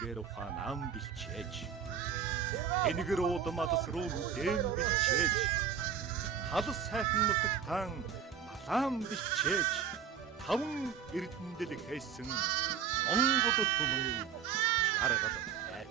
Тэнгэр ухаан бэлчээж тэнгэр удамадас руу дээн бэлчээж халас сайхан нутагтан малаан бэлчээж таван эрдэмдэл хайсан Монгол түмэн жаргал байр.